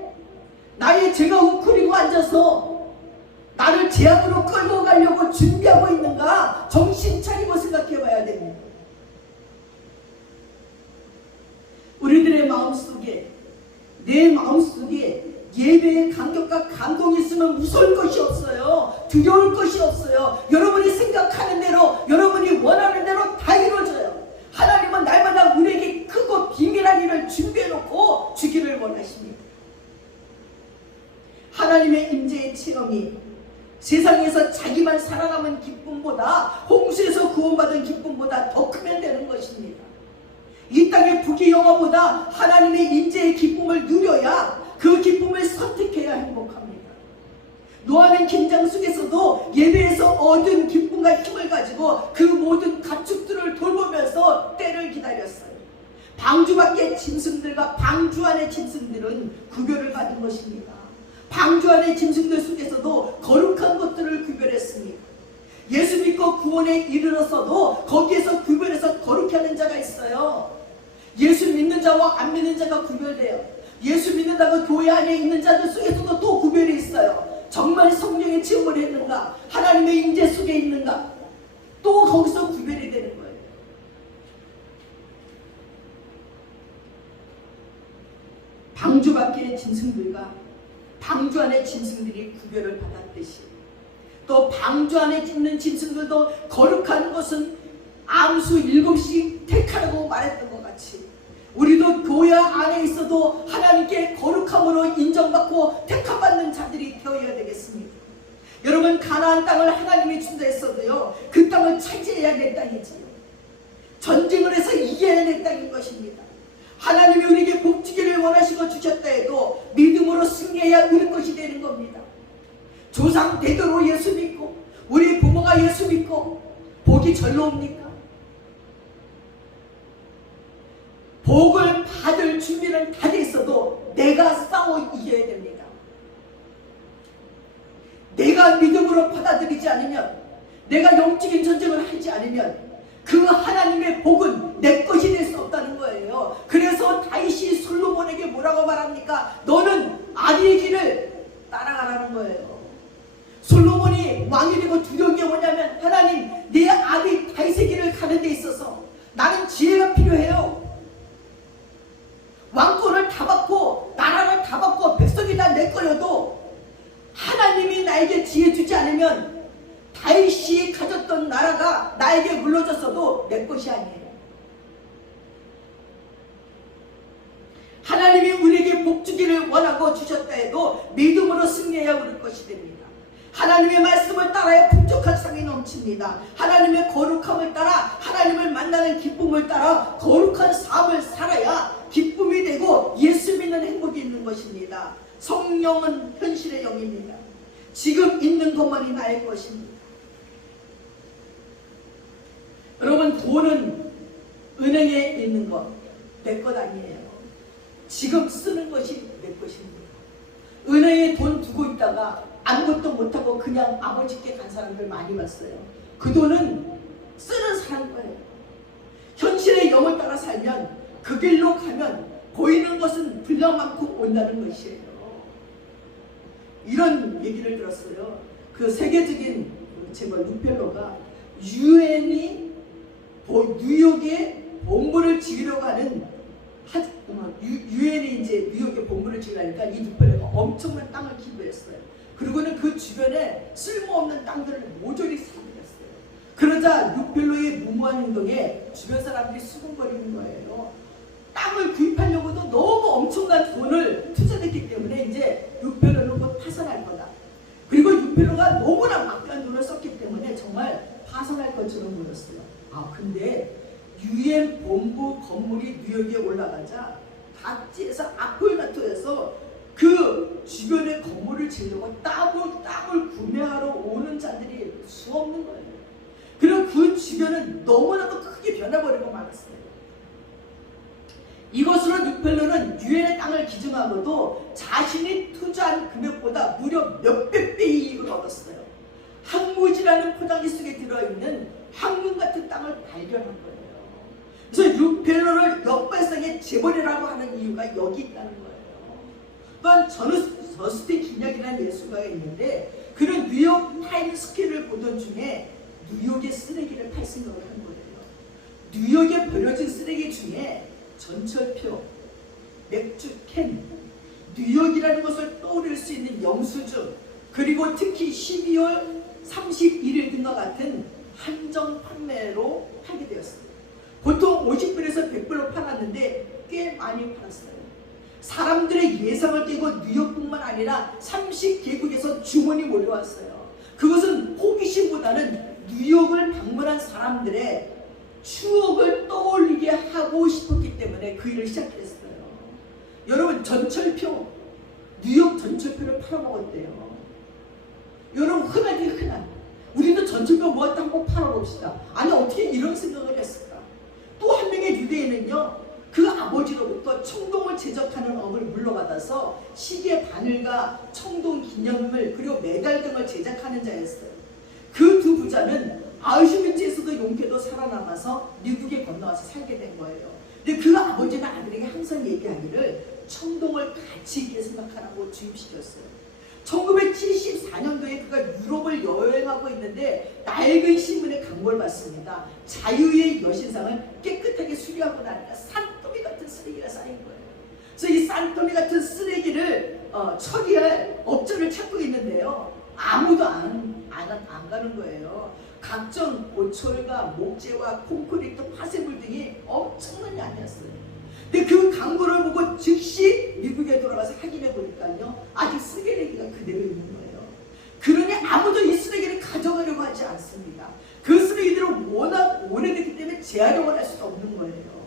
나의 죄가 웅크리고 앉아서 나를 제약으로 끌고 가려고 준비하고 있는가? 정신 차리고 생각해 봐야 됩니다. 우리들의 마음속에, 내 마음속에 예배의 감격과 감동이 있으면 무서울 것이 없어요. 두려울 것이 없어요. 여러분이 생각하는 대로, 여러분이 원하는 대로 다 이루어져요. 하나님은 날마다 우리에게 크고 비밀한 일을 준비해놓고 주기를 원하십니다. 하나님의 임재의 체험이 세상에서 자기만 살아남은 기쁨보다, 홍수에서 구원받은 기쁨보다 더 크면 되는 것입니다. 이 땅의 부귀영화보다 하나님의 임재의 기쁨을 누려야 그 기쁨을 선택해야 행복합니다. 노아는 긴장 속에서도 예배에서 얻은 기쁨과 힘을 가지고 그 모든 가축들을 돌보면서 때를 기다렸어요. 방주 밖의 짐승들과 방주 안의 짐승들은 구별을 받은 것입니다. 방주 안의 짐승들 속에서도 거룩한 것들을 구별했습니다. 예수 믿고 구원에 이르렀어도 거기에서 구별해서 거룩히 하는 자가 있어요. 예수 믿는 자와 안 믿는 자가 구별돼요. 예수 믿는다고 교회 안에 있는 자들 속에서도 또 구별이 있어요. 정말 성령의 체험을 했는가? 하나님의 임재 속에 있는가? 또 거기서 구별이 되는 거예요. 방주 밖의 짐승들과 방주 안의 짐승들이 구별을 받았듯이, 또 방주 안에 있는 짐승들도 거룩한 것은 암수 7씩 택하라고 말했던 것 같이, 우리도 교회 안에 있어도 하나님께 거룩함으로 인정받고 택함받는 자들이 되어야 되겠습니다. 여러분, 가나안 땅을 하나님이 준다 했어도요, 그 땅을 차지해야 될 땅이지요. 전쟁을 해서 이겨야 될 땅인 것입니다. 하나님이 우리에게 복주기를 원하시고 주셨다 해도 믿음으로 승리해야 우리 것이 되는 겁니다. 조상 대대로 예수 믿고 우리 부모가 예수 믿고 복이 절로 옵니까? 복을 받을 준비는 다 돼 있어도 내가 싸워 이겨야 됩니다. 내가 믿음으로 받아들이지 않으면, 내가 영적인 전쟁을 하지 않으면 그 하나님의 복은 내 것이 될 수 없다는 거예요. 그래서 다윗이 솔로몬에게 뭐라고 말합니까? 너는 아비의 길을 따라가라는 거예요. 솔로몬이 왕이 되고 두려운 게 뭐냐면, 하나님, 내 아비 다윗의 길을 가는 데 있어서 나는 지혜가 필요해요. 왕권을 다 받고 나라를 다 받고 백성이 다 내 거여도 하나님이 나에게 지혜 주지 않으면 다윗이 가졌던 나라가 나에게 물러졌어도 내 것이 아니에요. 하나님이 우리에게 복 주기를 원하고 주셨다 해도 믿음으로 승리해야 우리 것이 됩니다. 하나님의 말씀을 따라야 풍족한 상이 넘칩니다. 하나님의 거룩함을 따라, 하나님을 만나는 기쁨을 따라 거룩한 삶을 살아야 기쁨이 되고 예수 믿는 행복이 있는 것입니다. 성령은 현실의 영입니다. 지금 있는 것만이 나의 것입니다. 여러분, 돈은 은행에 있는 것 내 것 아니에요. 지금 쓰는 것이 내 것입니다. 은행에 돈 두고 있다가 아무것도 못하고 그냥 아버지께 간 사람들 많이 봤어요. 그 돈은 쓰는 사람 거예요. 현실의 영을 따라 살면 그 길로 가면 보이는 것은 분량만큼 온다는 것이에요. 이런 얘기를 들었어요. 그 세계적인 재벌 룩펠러가 유엔이 뉴욕에 본부를 지으려고 하는 유엔이 이제 뉴욕에 본부를 지으려니까 이 룩펠러가 엄청난 땅을 기부했어요. 그리고는 그 주변에 쓸모없는 땅들을 모조리 사들였어요. 그러자 룩펠러의 무모한 행동에 주변 사람들이 수군거리는 거예요. 땅을 구입하려고도 너무 엄청난 돈을 투자했기 때문에 이제 룩펠러는 곧 파산할 거다. 그리고 룩펠러가 너무나 막대한 돈을 썼기 때문에 정말 파산할 것처럼 보였어요. 근데 유엔 본부 건물이 뉴욕에 올라가자 각지에서 아폴라토에서 그 주변의 건물을 지으려고 땅을 구매하러 오는 자들이 수없는 거예요. 그리고 그 주변은 너무나도 크게 변해버리고 말았어요. 이것으로 룩펠러는 유엔의 땅을 기증하고도 자신이 투자한 금액보다 무려 몇백 배의 이익을 얻었어요. 항무지라는 포장지 속에 들어있는 황금 같은 땅을 발견한 거예요. 그래서 룩펠러를 역발상의 재벌이라고 하는 이유가 여기 있다는 거예요. 또한 저스틴 기념이라는 예술가가 있는데 그는 뉴욕 타임스퀘어를 보던 중에 뉴욕의 쓰레기를 팔 생각을 한 거예요. 뉴욕에 버려진 쓰레기 중에 전철표, 맥주캔, 뉴욕이라는 것을 떠올릴 수 있는 영수증, 그리고 특히 12월 31일 등과 같은 한정 판매로 팔게 되었습니다. 보통 50불에서 100불로 팔았는데 꽤 많이 팔았어요. 사람들의 예상을 깨고 뉴욕뿐만 아니라 30개국에서 주문이 몰려왔어요. 그것은 호기심보다는 뉴욕을 방문한 사람들의 추억을 떠올리게 하고 싶었기 때문에 그 일을 시작했어요. 여러분, 전철표, 뉴욕 전철표를 팔아먹었대요. 여러분, 흔한 우리도 전철표 모았다 한번 팔아봅시다. 아니, 어떻게 이런 생각을 했을까? 또 한 명의 유대인은요, 그 아버지로부터 청동을 제작하는 업을 물러받아서 시계 바늘과 청동 기념물 그리고 메달 등을 제작하는 자였어요. 그 두 부자는 아우슈비츠에서도 용케도 살아남아서 미국에 건너와서 살게 된 거예요. 근데 그 아버지는 아들에게 항상 얘기하기를 청동을 가치 있게 생각하라고 주입시켰어요. 1974년도에 그가 유럽을 여행하고 있는데 낡은 신문에 광고를 받습니다. 자유의 여신상을 깨끗하게 수리하고 나니까 산더미 같은 쓰레기가 쌓인 거예요. 그래서 이 산더미 같은 쓰레기를 처리할 업자를 찾고 있는데요. 아무도 안 가는 거예요. 각종 고철과 목재와 콘크리트, 파쇄물 등이 엄청난 양이었어요. 근데 그 광고를 보고 즉시 미국에 돌아가서 확인해 보니까요, 아직 쓰레기가 그대로 있는 거예요. 그러니 아무도 이 쓰레기를 가져가려고 하지 않습니다. 그 쓰레기들은 워낙 오래됐기 때문에 재활용을 할 수가 없는 거예요.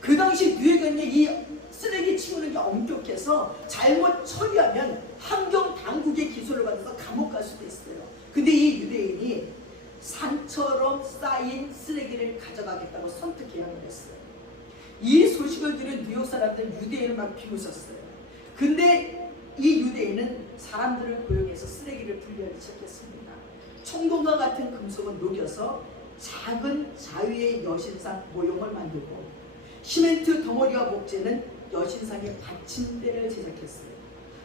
그 당시 뉴욕은 이 쓰레기 치우는 게 엄격해서 잘못 처리하면 환경 당국의 기소를 받아서 감옥 갈 수도 있어요. 근데 이 유대인이 산처럼 쌓인 쓰레기를 가져가겠다고 선뜻 계약을 했어요. 이 소식을 들은 뉴욕 사람들은 유대인을 막 비웃었어요. 근데 이 유대인은 사람들을 고용해서 쓰레기를 분리하기 시작했습니다. 청동과 같은 금속을 녹여서 작은 자유의 여신상 모형을 만들고 시멘트 덩어리와 목재는 여신상의 받침대를 제작했어요.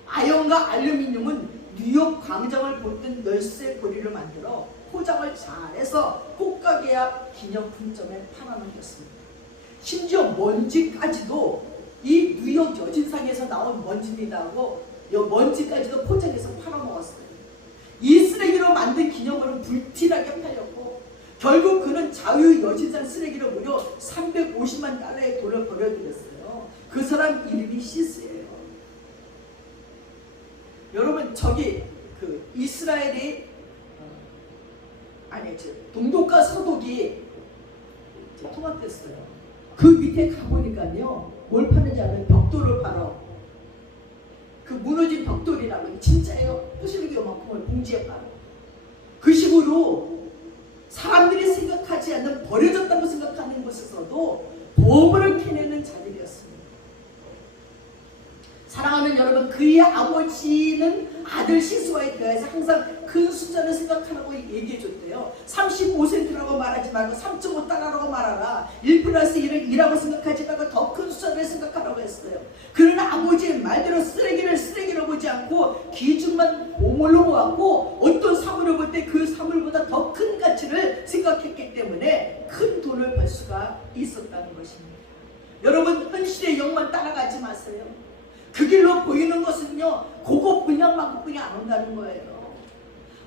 아연과 알루미늄은 뉴욕 광장을 보던 열쇠 고리를 만들어 포장을 잘해서 꽃가게야 기념품점에 팔아넘겼습니다. 심지어 먼지까지도 이 뉴욕 여신상에서 나온 먼지입니다 하고 먼지까지도 포장해서 팔아먹었어요. 이 쓰레기로 만든 기념물은 불티나게 팔렸고 결국 그는 자유의 여신상 쓰레기로 무려 350만 달러의 돈을 벌어들였어요. 그 사람 이름이 시스예요. 여러분, 저기 그 이스라엘이 동독과 서독이 통합됐어요. 그 밑에 가보니까요, 뭘 파는지 알아요? 벽돌을 팔어. 그 무너진 벽돌이라고, 진짜예요. 부실기 요만큼을 봉지에 팔어. 그 식으로 사람들이 생각하지 않는, 버려졌다고 생각하는 곳에서도 보물을 캐내는 자들이었습니다. 사랑하는 여러분, 그의 아버지는 아들 시스와에 대해서 항상 큰 숫자를 생각하라고 얘기해 줬대요. 35센트라고 말하지 말고 3.5 따라라고 말하라. 1+1을 2라고 생각하지 말고 더 큰 숫자를 생각하라고 했어요. 그는 아버지의 말대로 쓰레기를 쓰레기로 보지 않고 기준만 보물로 보았고 어떤 사물을 볼 때 그 사물보다 더 큰 가치를 생각했기 때문에 큰 돈을 벌 수가 있었다는 것입니다. 여러분, 현실의 영만 따라가지 마세요. 그 길로 보이는 것은요, 고급 분양만큼뿐이 안 온다는 거예요.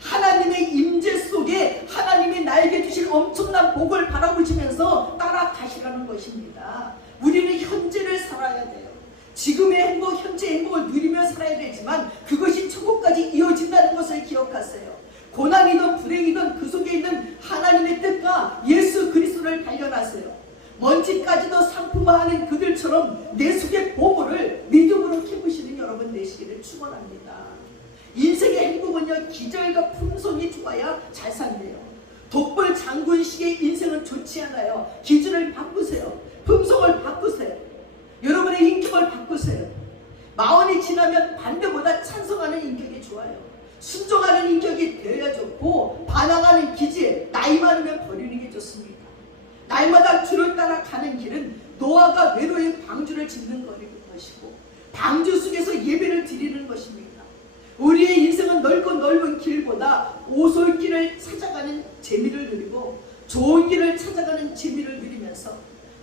하나님의 임재 속에 하나님이 나에게 주신 엄청난 복을 바라보시면서 따라가시라는 것입니다. 우리는 현재를 살아야 돼요. 지금의 행복, 현재 행복을 누리며 살아야 되지만 그것이 천국까지 이어진다는 것을 기억하세요. 고난이든 불행이든 그 속에 있는 하나님의 뜻과 예수 그리스도를 발견하세요. 먼지까지도 상품화하는 그들처럼 내 속의 보물을 믿음으로 키우시는 여러분 되시기를 축원합니다. 인생의 행복은요, 기절과 품성이 좋아야 잘 산대요. 독불 장군식의 인생은 좋지 않아요. 기준을 바꾸세요. 품성을 바꾸세요. 여러분의 인격을 바꾸세요. 마흔이 지나면 반대보다 찬성하는 인격이 좋아요. 순종하는 인격이 되어야 좋고, 반항하는 기질, 나이 많으면 버리는 게 좋습니다. 날마다 주를 따라 가는 길은 노아가 외로이 방주를 짓는 것이고 방주 속에서 예배를 드리는 것입니다. 우리의 인생은 넓고 넓은 길보다 오솔길을 찾아가는 재미를 누리고 좋은 길을 찾아가는 재미를 누리면서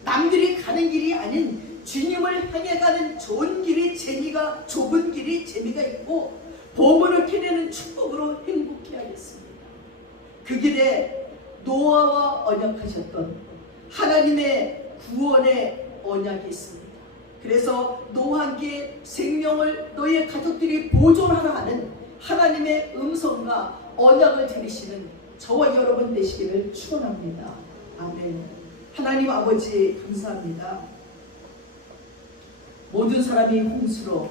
남들이 가는 길이 아닌 주님을 향해 가는 좋은 길이 재미가, 좁은 길이 재미가 있고 보물을 캐내는 축복으로 행복해야겠습니다. 그 길에 노아와 언약하셨던 하나님의 구원의 언약이 있습니다. 그래서 노아에게 생명을 너희의 가족들이 보존하라 하는 하나님의 음성과 언약을 들으시는 저와 여러분 되시기를 축원합니다. 아멘. 하나님 아버지 감사합니다. 모든 사람이 홍수로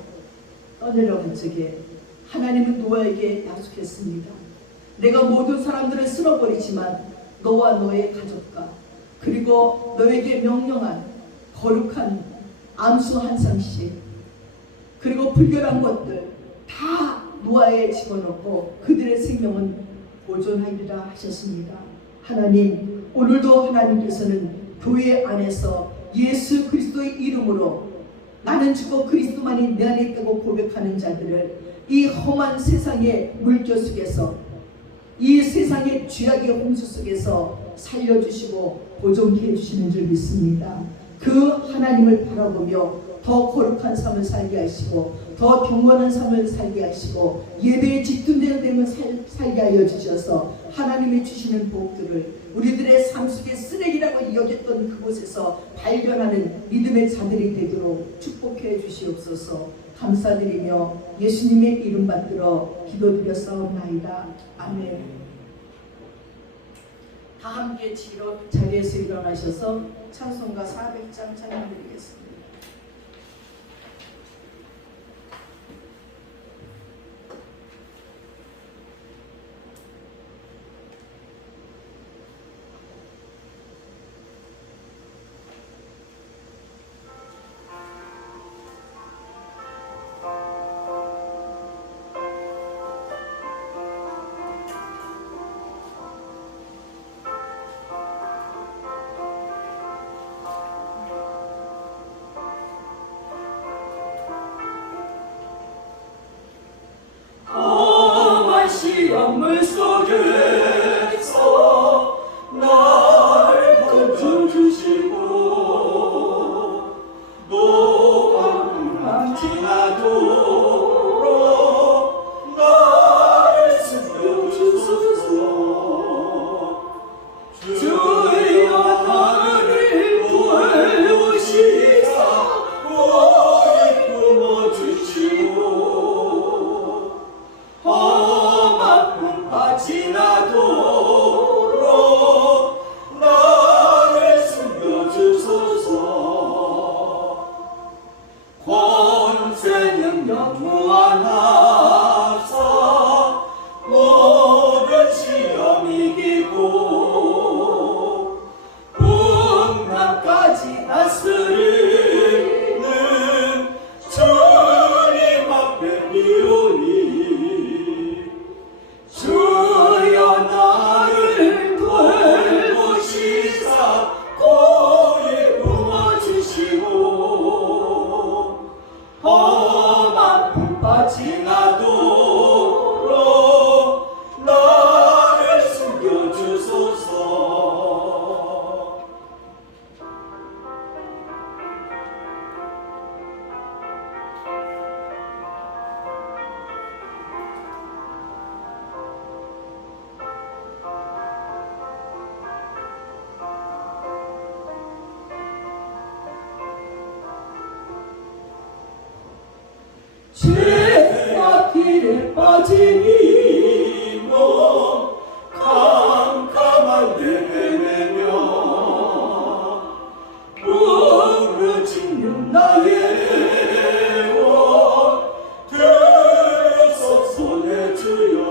떠내려간 적에 하나님은 노아에게 약속했습니다. 내가 모든 사람들을 쓸어버리지만 너와 너의 가족과 그리고 너에게 명령한 거룩한 암수 한 상씩 그리고 불결한 것들 다 노아에 집어넣고 그들의 생명은 보존하리라 하셨습니다. 하나님, 오늘도 하나님께서는 교회 안에서 예수 그리스도의 이름으로 나는 주고 그리스도만이 내 안에 있다고 고백하는 자들을 이 험한 세상의 물결 속에서, 이 세상의 죄악의 홍수 속에서 살려주시고 보존케 해주시는 줄 믿습니다. 그 하나님을 바라보며 더 거룩한 삶을 살게 하시고 더 경건한 삶을 살게 하시고 예배에 집중되는 살게 하여 주셔서 하나님이 주시는 복들을 우리들의 삶 속에 쓰레기라고 여겼던 그곳에서 발견하는 믿음의 자들이 되도록 축복해 주시옵소서. 감사드리며 예수님의 이름 받들어 기도드렸사옵나이다. 아멘. 다 함께 자리에서 일어나셔서 찬송가 400장 찬양드리겠습니다. 죄악 길에 빠진 이 몸 캄캄한데 헤매며 부르짖는 나의 원 들으소서 주여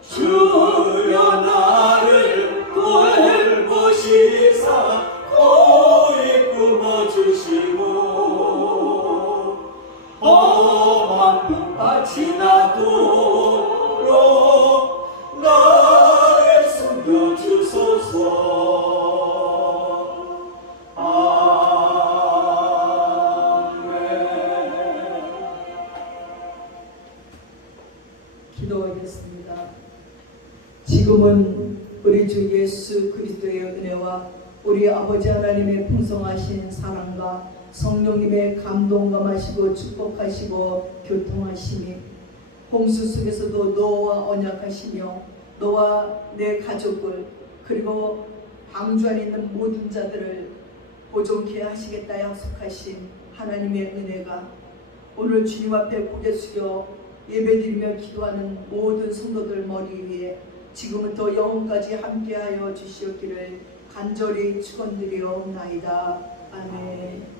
주여 나를 돌보시사 고이 품어주시고 험한 풍파 지나도록 나를 숨겨주소서. 아멘. 기도하겠습니다. 지금은 우리 주 예수 그리스도의 은혜와 우리 아버지 하나님의 풍성하신 사랑과 성령님의 감동감하시고 축복하시고 교통하심이 홍수 속에서도 너와 언약하시며 너와 내 가족을 그리고 방주 안에 있는 모든 자들을 보존케 하시겠다 약속하신 하나님의 은혜가 오늘 주님 앞에 고개 숙여 예배드리며 기도하는 모든 성도들 머리 위에 지금부터 영원까지 함께하여 주시옵기를 간절히 축원드리옵나이다. 아멘.